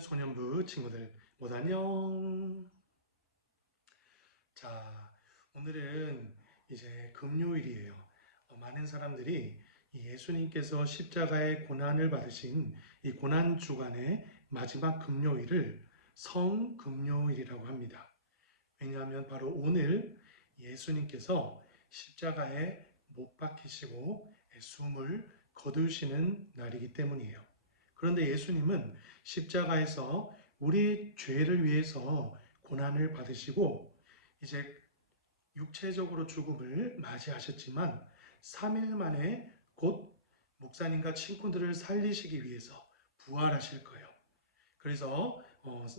소년부 친구들 모두 안녕. 자, 오늘은 이제 금요일이에요. 많은 사람들이 이 예수님께서 십자가의 고난을 받으신 이 고난 주간의 마지막 금요일을 성금요일이라고 합니다. 왜냐하면 바로 오늘 예수님께서 십자가에 못 박히시고 숨을 거두시는 날이기 때문이에요. 그런데 예수님은 십자가에서 우리 죄를 위해서 고난을 받으시고 이제 육체적으로 죽음을 맞이하셨지만 3일 만에 곧 목사님과 친구들을 살리시기 위해서 부활하실 거예요. 그래서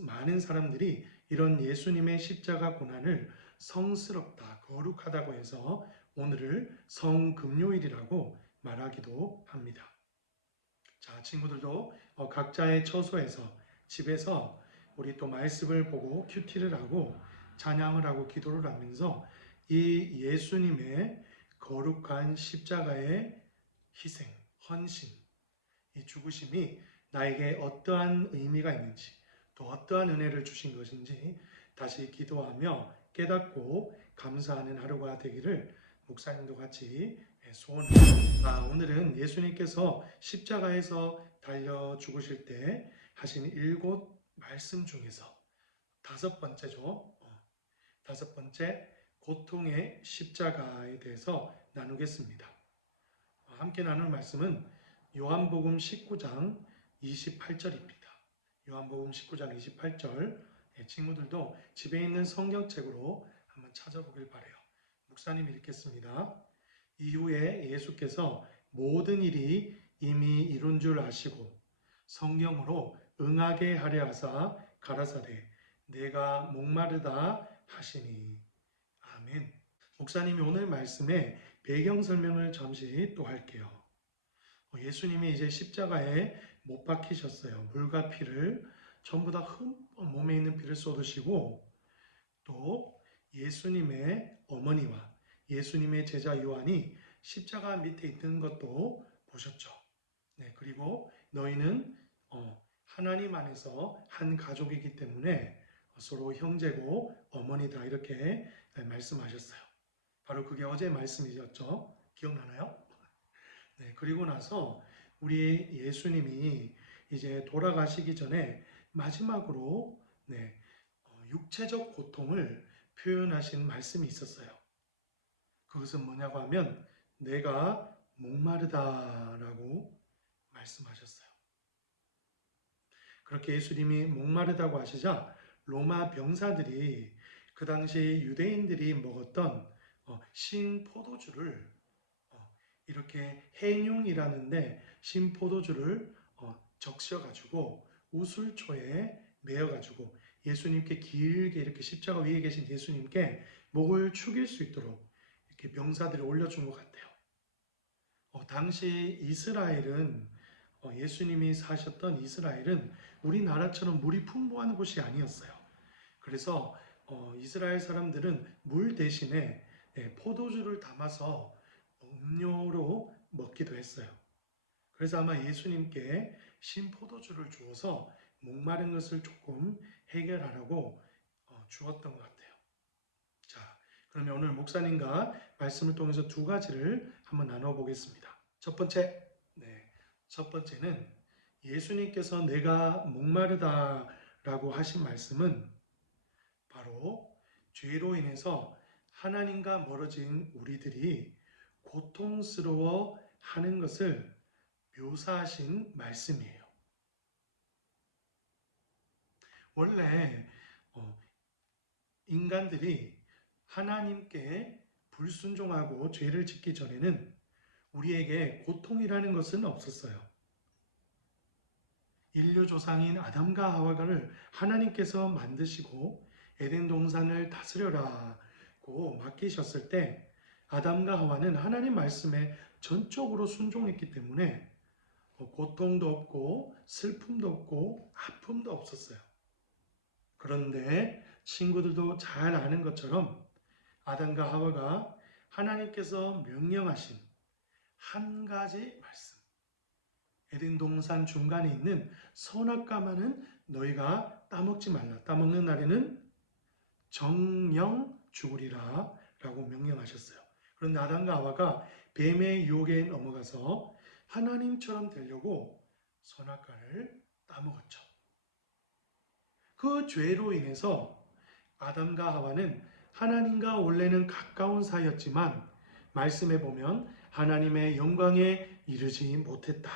많은 사람들이 이런 예수님의 십자가 고난을 성스럽다, 거룩하다고 해서 오늘을 성금요일이라고 말하기도 합니다. 자, 친구들도 각자의 처소에서 집에서 우리 또 말씀을 보고 큐티를 하고 찬양을 하고 기도를 하면서 이 예수님의 거룩한 십자가의 희생, 헌신, 이 죽으심이 나에게 어떠한 의미가 있는지 또 어떠한 은혜를 주신 것인지 다시 기도하며 깨닫고 감사하는 하루가 되기를 목사님도 같이 소원합니다. 오늘은 예수님께서 십자가에서 달려 죽으실 때 하신 7 말씀 중에서 5번째죠. 5번째 고통의 십자가에 대해서 나누겠습니다. 함께 나눌 말씀은 요한복음 19장 28절입니다. 요한복음 19장 28절. 친구들도 집에 있는 성경책으로 한번 찾아보길 바라요. 목사님이 읽겠습니다. 이후에 예수께서 모든 일이 이미 이룬 줄 아시고 성령으로 응하게 하려 하사 가라사대 내가 목마르다 하시니. 아멘. 목사님이 오늘 말씀에 배경 설명을 잠시 또 할게요. 예수님이 이제 십자가에 못 박히셨어요. 물과 피를 전부 다 몸에 있는 피를 쏟으시고 또 예수님의 어머니와 예수님의 제자 요한이 십자가 밑에 있는 것도 보셨죠. 네, 그리고 너희는 하나님 안에서 한 가족이기 때문에 서로 형제고 어머니다 이렇게 말씀하셨어요. 바로 그게 어제 말씀이었죠. 기억나나요? 네, 그리고 나서 우리 예수님이 이제 돌아가시기 전에 마지막으로 육체적 고통을 표현하신 말씀이 있었어요. 그것은 뭐냐고 하면 내가 목마르다라고 말씀하셨어요. 그렇게 예수님이 목마르다고 하시자 로마 병사들이 그 당시 유대인들이 먹었던 신 포도주를 이렇게 해뇽이라는데 신 포도주를 적셔가지고 우술초에 매어가지고 예수님께 길게 이렇게 십자가 위에 계신 예수님께 목을 축일 수 있도록 이렇게 병사들이 올려준 것 같아요. 당시 이스라엘은 예수님이 사셨던 이스라엘은 우리나라처럼 물이 풍부한 곳이 아니었어요. 그래서 이스라엘 사람들은 물 대신에 포도주를 담아서 음료로 먹기도 했어요. 그래서 아마 예수님께 신포도주를 주어서 목마른 것을 조금 해결하라고 주었던 것 같아요. 자, 그러면 오늘 목사님과 말씀을 통해서 2가지를 한번 나눠보겠습니다. 첫 번째는 예수님께서 내가 목마르다라고 하신 말씀은 바로 죄로 인해서 하나님과 멀어진 우리들이 고통스러워 하는 것을 묘사하신 말씀이에요. 원래 인간들이 하나님께 불순종하고 죄를 짓기 전에는 우리에게 고통이라는 것은 없었어요. 인류 조상인 아담과 하와를 하나님께서 만드시고 에덴 동산을 다스려라고 맡기셨을 때 아담과 하와는 하나님 말씀에 전적으로 순종했기 때문에 고통도 없고 슬픔도 없고 아픔도 없었어요. 그런데 친구들도 잘 아는 것처럼 아담과 하와가 하나님께서 명령하신 한 가지 말씀, 에덴 동산 중간에 있는 선악과만은 너희가 따먹지 말라. 따먹는 날에는 정령 죽으리라 라고 명령하셨어요. 그런데 아담과 하와가 뱀의 유혹에 넘어가서 하나님처럼 되려고 선악과를 따먹었죠. 그 죄로 인해서 아담과 하와는 하나님과 원래는 가까운 사이였지만 말씀에 보면 하나님의 영광에 이르지 못했다.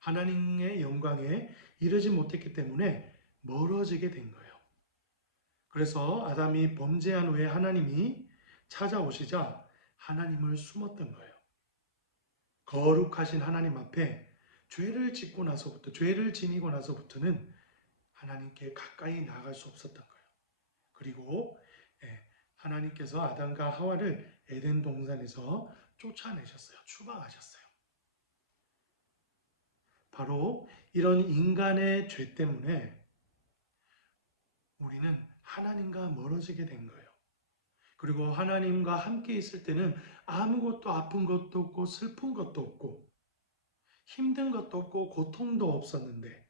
하나님의 영광에 이르지 못했기 때문에 멀어지게 된 거예요. 그래서 아담이 범죄한 후에 하나님이 찾아오시자 하나님을 숨었던 거예요. 거룩하신 하나님 앞에 죄를 짓고 나서부터, 죄를 지니고 나서부터는 하나님께 가까이 나아갈 수 없었던 거예요. 그리고 하나님께서 아담과 하와를 에덴 동산에서 쫓아내셨어요. 추방하셨어요. 바로 이런 인간의 죄 때문에 우리는 하나님과 멀어지게 된 거예요. 그리고 하나님과 함께 있을 때는 아무것도 아픈 것도 없고 슬픈 것도 없고 힘든 것도 없고 고통도 없었는데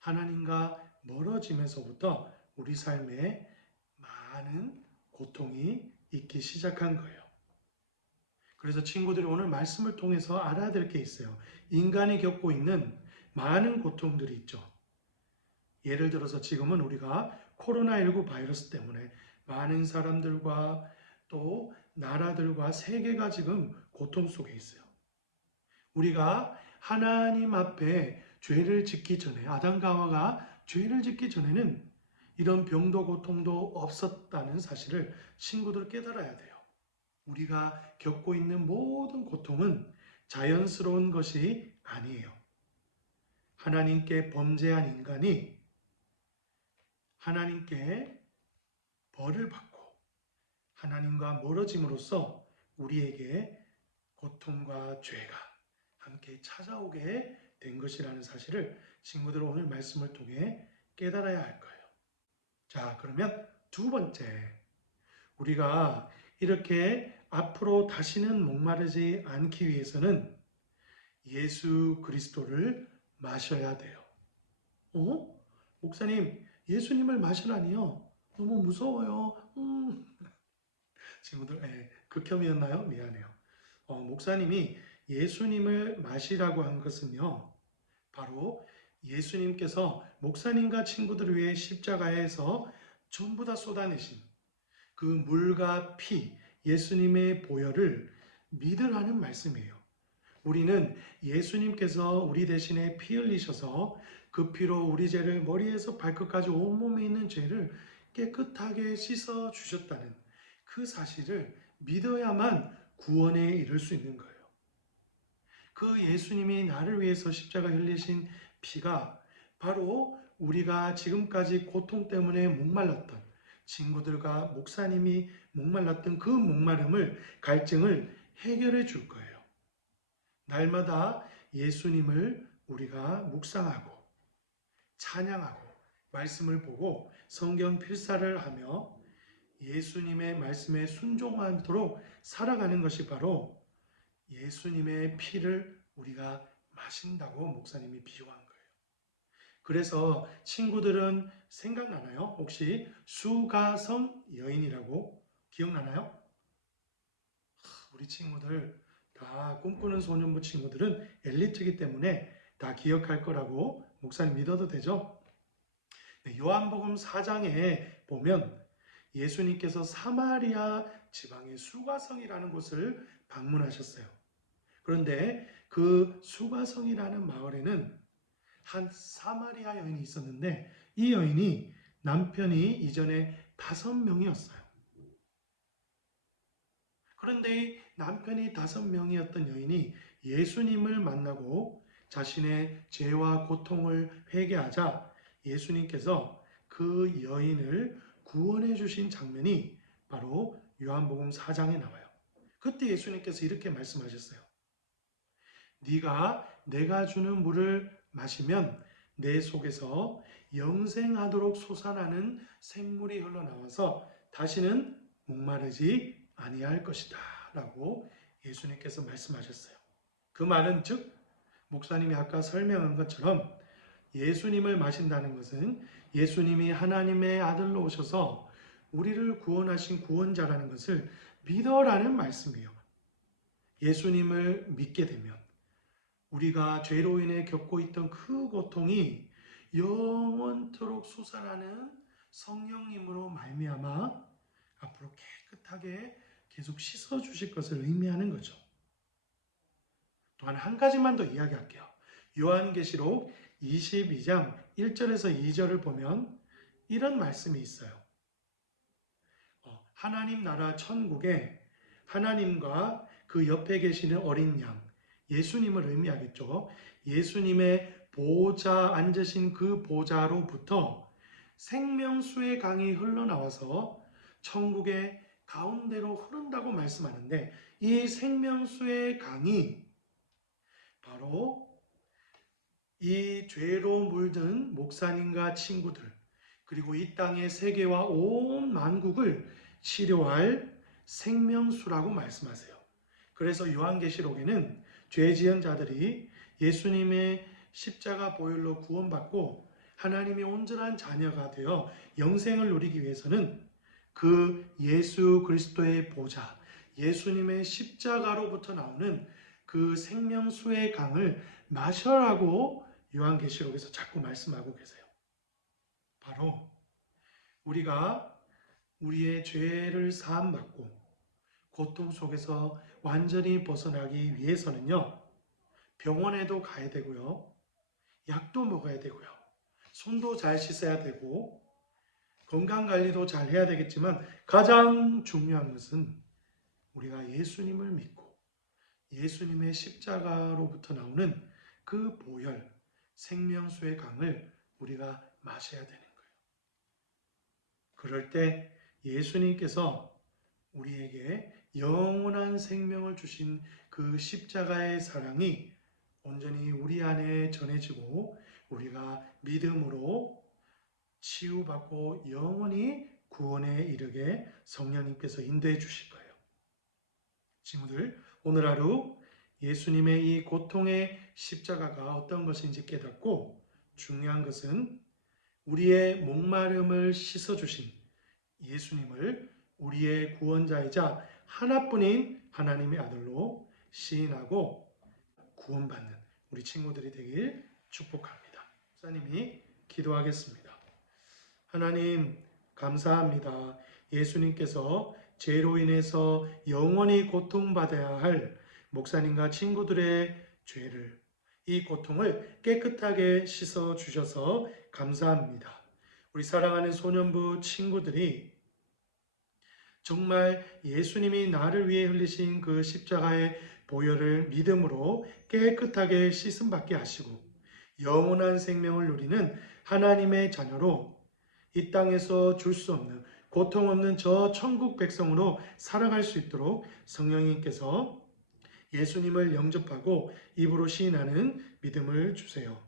하나님과 멀어지면서부터 우리 삶에 많은 고통이 있기 시작한 거예요. 그래서 친구들이 오늘 말씀을 통해서 알아야 될 게 있어요. 인간이 겪고 있는 많은 고통들이 있죠. 예를 들어서 지금은 우리가 코로나19 바이러스 때문에 많은 사람들과 또 나라들과 세계가 지금 고통 속에 있어요. 우리가 하나님 앞에 죄를 짓기 전에 아담과 하와가 죄를 짓기 전에는 이런 병도 고통도 없었다는 사실을 친구들 깨달아야 돼요. 우리가 겪고 있는 모든 고통은 자연스러운 것이 아니에요. 하나님께 범죄한 인간이 하나님께 벌을 받고 하나님과 멀어짐으로써 우리에게 고통과 죄가 함께 찾아오게 된 것이라는 사실을 친구들 오늘 말씀을 통해 깨달아야 할 거예요. 자, 그러면 두 번째, 우리가 이렇게 앞으로 다시는 목마르지 않기 위해서는 예수 그리스도를 마셔야 돼요. 목사님, 예수님을 마시라니요? 너무 무서워요. 친구들, 극혐이었나요? 미안해요. 목사님이 예수님을 마시라고 한 것은요, 바로 예수님께서 목사님과 친구들을 위해 십자가에서 전부 다 쏟아내신 그 물과 피, 예수님의 보혈을 믿으라는 말씀이에요. 우리는 예수님께서 우리 대신에 피 흘리셔서 그 피로 우리 죄를 머리에서 발끝까지 온몸에 있는 죄를 깨끗하게 씻어 주셨다는 그 사실을 믿어야만 구원에 이를 수 있는 거예요. 그 예수님이 나를 위해서 십자가 흘리신 피가 바로 우리가 지금까지 고통 때문에 목말랐던 친구들과 목사님이 목말랐던 그 목마름을, 갈증을 해결해 줄 거예요. 날마다 예수님을 우리가 묵상하고 찬양하고 말씀을 보고 성경 필사를 하며 예수님의 말씀에 순종하도록 살아가는 것이 바로 예수님의 피를 우리가 마신다고 목사님이 비유한 거예요. 그래서 친구들은 생각나나요? 혹시 수가성 여인이라고 기억나나요? 우리 친구들 다 꿈꾸는 소년부 친구들은 엘리트이기 때문에 다 기억할 거라고 목사님 믿어도 되죠? 요한복음 4장에 보면 예수님께서 사마리아 지방의 수가성이라는 곳을 방문하셨어요. 그런데 그 수가성이라는 마을에는 한 사마리아 여인이 있었는데 이 여인이 남편이 이전에 5명이었어요. 그런데 이 남편이 5명이었던 여인이 예수님을 만나고 자신의 죄와 고통을 회개하자 예수님께서 그 여인을 구원해 주신 장면이 바로 요한복음 4장에 나와요. 그때 예수님께서 이렇게 말씀하셨어요. 네가 내가 주는 물을 마시면 내 속에서 영생하도록 솟아나는 샘물이 흘러나와서 다시는 목마르지 아니할 것이다 라고 예수님께서 말씀하셨어요. 그 말은 즉 목사님이 아까 설명한 것처럼 예수님을 마신다는 것은 예수님이 하나님의 아들로 오셔서 우리를 구원하신 구원자라는 것을 믿어라는 말씀이에요. 예수님을 믿게 되면 우리가 죄로 인해 겪고 있던 그 고통이 영원토록 솟아나는 성령님으로 말미암아 앞으로 깨끗하게 계속 씻어주실 것을 의미하는 거죠. 또한 한 가지만 더 이야기할게요. 요한계시록 22장 1절에서 2절을 보면 이런 말씀이 있어요. 하나님 나라 천국에 하나님과 그 옆에 계시는 어린 양, 예수님을 의미하겠죠. 예수님의 보좌 앉으신 그 보좌로부터 생명수의 강이 흘러나와서 천국의 가운데로 흐른다고 말씀하는데, 이 생명수의 강이 바로 이 죄로 물든 목사님과 친구들, 그리고 이 땅의 세계와 온 만국을 치료할 생명수라고 말씀하세요. 그래서 요한계시록에는 죄 지은 자들이 예수님의 십자가 보혈로 구원받고 하나님의 온전한 자녀가 되어 영생을 누리기 위해서는 그 예수 그리스도의 보좌, 예수님의 십자가로부터 나오는 그 생명수의 강을 마셔라고 요한계시록에서 자꾸 말씀하고 계세요. 바로 우리가 우리의 죄를 사함받고 고통 속에서 완전히 벗어나기 위해서는요, 병원에도 가야 되고요, 약도 먹어야 되고요, 손도 잘 씻어야 되고, 건강관리도 잘 해야 되겠지만 가장 중요한 것은 우리가 예수님을 믿고 예수님의 십자가로부터 나오는 그 보혈, 생명수의 강을 우리가 마셔야 되는 거예요. 그럴 때 예수님께서 우리에게 영원한 생명을 주신 그 십자가의 사랑이 온전히 우리 안에 전해지고 우리가 믿음으로 치유받고 영원히 구원에 이르게 성령님께서 인도해 주실 거예요. 친구들, 오늘 하루 예수님의 이 고통의 십자가가 어떤 것인지 깨닫고, 중요한 것은 우리의 목마름을 씻어주신 예수님을 우리의 구원자이자 하나뿐인 하나님의 아들로 시인하고 구원받는 우리 친구들이 되길 축복합니다. 목사님이 기도하겠습니다. 하나님, 감사합니다. 예수님께서 죄로 인해서 영원히 고통받아야 할 목사님과 친구들의 죄를, 이 고통을 깨끗하게 씻어 주셔서 감사합니다. 우리 사랑하는 소년부 친구들이 정말 예수님이 나를 위해 흘리신 그 십자가의 보혈을 믿음으로 깨끗하게 씻음받게 하시고 영원한 생명을 누리는 하나님의 자녀로 이 땅에서 줄 수 없는 고통 없는 저 천국 백성으로 살아갈 수 있도록 성령님께서 예수님을 영접하고 입으로 시인하는 믿음을 주세요.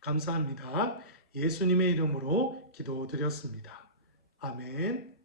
감사합니다. 예수님의 이름으로 기도드렸습니다. 아멘.